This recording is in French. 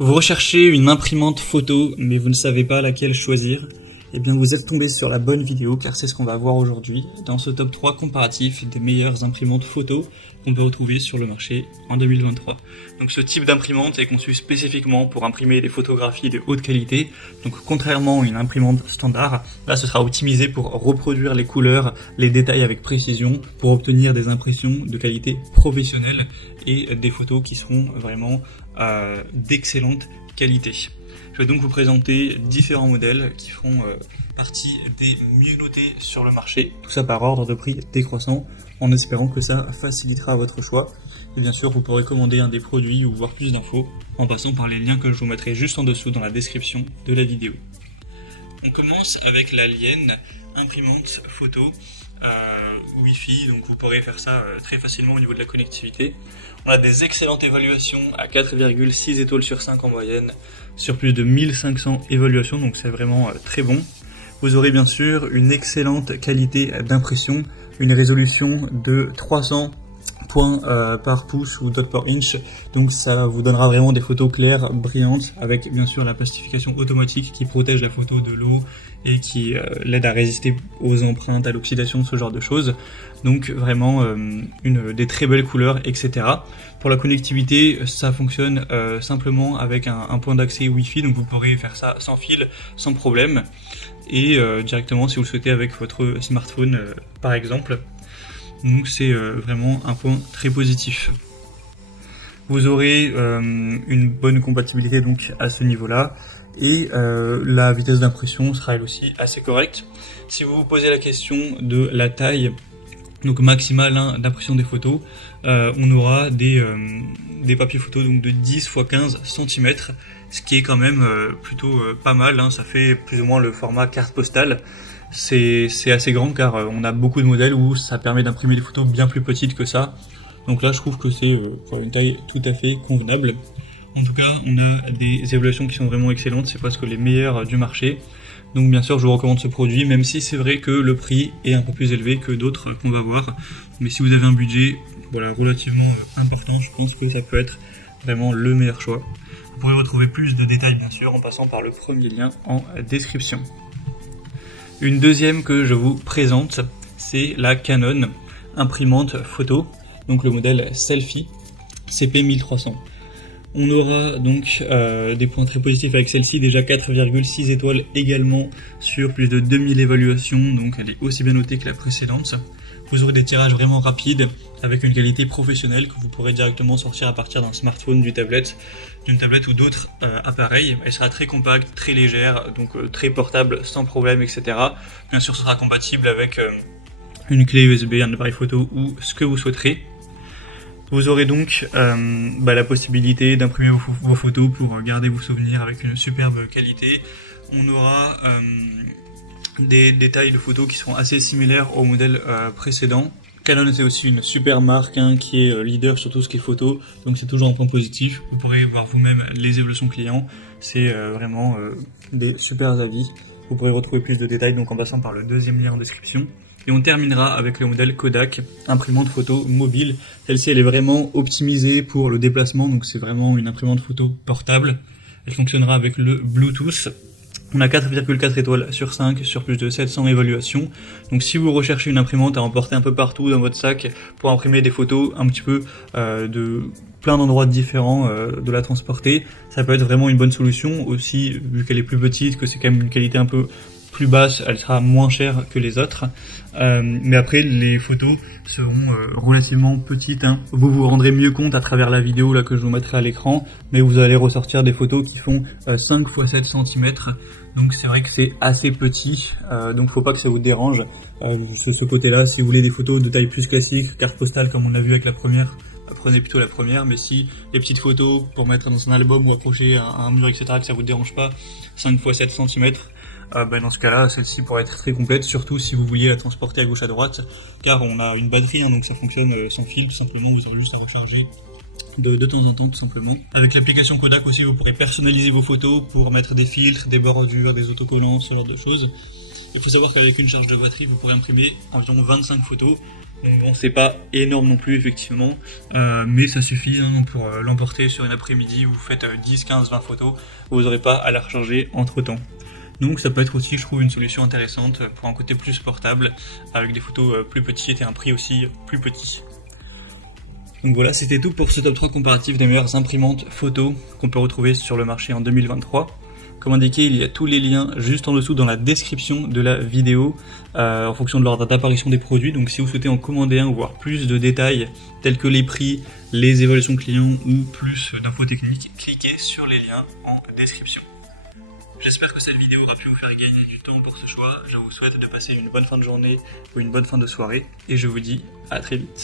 Vous recherchez une imprimante photo, mais vous ne savez pas laquelle choisir? Eh bien, vous êtes tombé sur la bonne vidéo, car c'est ce qu'on va voir aujourd'hui dans ce top 3 comparatif des meilleures imprimantes photo qu'on peut retrouver sur le marché en 2023. Donc ce type d'imprimante est conçu spécifiquement pour imprimer des photographies de haute qualité. Donc contrairement à une imprimante standard, là ce sera optimisé pour reproduire les couleurs, les détails avec précision, pour obtenir des impressions de qualité professionnelle et des photos qui seront vraiment d'excellente qualité. Je vais donc vous présenter différents modèles qui feront partie des mieux notés sur le marché, tout ça par ordre de prix décroissant, en espérant que ça facilitera votre choix. Et bien sûr, vous pourrez commander un des produits ou voir plus d'infos en passant par les liens que je vous mettrai juste en dessous dans la description de la vidéo. On commence avec la Lien imprimante photo Wi-Fi, donc vous pourrez faire ça très facilement au niveau de la connectivité. On a des excellentes évaluations à 4,6 étoiles sur 5 en moyenne, sur plus de 1500 évaluations, donc c'est vraiment très bon. Vous aurez bien sûr une excellente qualité d'impression, une résolution de 300 points par pouce ou dot per inch, donc ça vous donnera vraiment des photos claires, brillantes, avec bien sûr la plastification automatique qui protège la photo de l'eau et qui l'aide à résister aux empreintes, à l'oxydation, ce genre de choses. Donc vraiment des très belles couleurs, etc. Pour la connectivité, ça fonctionne simplement avec un point d'accès Wi-Fi, donc vous pourrez faire ça sans fil, sans problème, et directement si vous le souhaitez avec votre smartphone par exemple. Donc c'est vraiment un point très positif. Vous aurez une bonne compatibilité donc à ce niveau-là, et la vitesse d'impression sera elle aussi assez correcte. Si vous vous posez la question de la taille donc maximale d'impression des photos, on aura des papiers photos donc de 10 x 15 cm, ce qui est quand même plutôt pas mal, ça fait plus ou moins le format carte postale. C'est assez grand car on a beaucoup de modèles où ça permet d'imprimer des photos bien plus petites que ça. Donc là je trouve que c'est une taille tout à fait convenable. En tout cas on a des évaluations qui sont vraiment excellentes, c'est presque les meilleures du marché. Donc bien sûr je vous recommande ce produit, même si c'est vrai que le prix est un peu plus élevé que d'autres qu'on va voir. Mais si vous avez un budget relativement important, je pense que ça peut être vraiment le meilleur choix. Vous pourrez retrouver plus de détails bien sûr en passant par le premier lien en description. Une deuxième que je vous présente, c'est la Canon imprimante photo, donc le modèle Selfie CP1300. On aura donc des points très positifs avec celle-ci, déjà 4,6 étoiles également sur plus de 2000 évaluations, donc elle est aussi bien notée que la précédente. Vous aurez des tirages vraiment rapides, avec une qualité professionnelle que vous pourrez directement sortir à partir d'un smartphone, d'une tablette ou d'autres appareils. Elle sera très compacte, très légère, donc très portable sans problème, etc. Bien sûr, ce sera compatible avec une clé USB, un appareil photo ou ce que vous souhaiterez. Vous aurez donc la possibilité d'imprimer vos photos pour garder vos souvenirs avec une superbe qualité. On aura des détails de photos qui seront assez similaires au modèle précédent. Canon c'est aussi une super marque qui est leader sur tout ce qui est photo, donc c'est toujours un point positif. Vous pourrez voir vous-même les évolutions clients, c'est vraiment des super avis. Vous pourrez retrouver plus de détails donc en passant par le deuxième lien en description. Et on terminera avec le modèle Kodak, imprimante photo mobile. Celle-ci elle est vraiment optimisée pour le déplacement, donc c'est vraiment une imprimante photo portable. Elle fonctionnera avec le Bluetooth. On a 4,4 étoiles sur 5 sur plus de 700 évaluations. Donc si vous recherchez une imprimante à emporter un peu partout dans votre sac pour imprimer des photos un petit peu de plein d'endroits différents, de la transporter, ça peut être vraiment une bonne solution. Aussi, vu qu'elle est plus petite, que c'est quand même une qualité un peu plus basse, elle sera moins chère que les autres. Mais après, les photos seront relativement petites. Vous vous rendrez mieux compte à travers la vidéo là que je vous mettrai à l'écran, mais vous allez ressortir des photos qui font 5 x 7 cm. Donc c'est vrai que c'est assez petit, donc faut pas que ça vous dérange. C'est ce côté-là, si vous voulez des photos de taille plus classique, carte postale comme on a vu avec la première, prenez plutôt la première. Mais si les petites photos pour mettre dans un album ou accrocher à un mur, etc., que ça vous dérange pas, 5 x 7 cm, dans ce cas-là, celle-ci pourrait être très complète, surtout si vous vouliez la transporter à gauche à droite, car on a une batterie, donc ça fonctionne sans fil, tout simplement, vous aurez juste à recharger de temps en temps tout simplement. Avec l'application Kodak aussi, vous pourrez personnaliser vos photos pour mettre des filtres, des bordures, des autocollants, ce genre de choses. Il faut savoir qu'avec une charge de batterie, vous pourrez imprimer environ 25 photos, Donc bon, c'est pas énorme non plus effectivement, mais ça suffit pour l'emporter sur une après-midi où vous faites 10, 15, 20 photos, vous n'aurez pas à la recharger entre temps. Donc ça peut être aussi, je trouve, une solution intéressante pour un côté plus portable, avec des photos plus petites et un prix aussi plus petit. Donc voilà, c'était tout pour ce top 3 comparatif des meilleures imprimantes photo qu'on peut retrouver sur le marché en 2023. Comme indiqué, il y a tous les liens juste en dessous dans la description de la vidéo en fonction de l'ordre d'apparition des produits. Donc si vous souhaitez en commander un ou voir plus de détails tels que les prix, les évaluations clients ou plus d'infos techniques, cliquez sur les liens en description. J'espère que cette vidéo a pu vous faire gagner du temps pour ce choix. Je vous souhaite de passer une bonne fin de journée ou une bonne fin de soirée et je vous dis à très vite.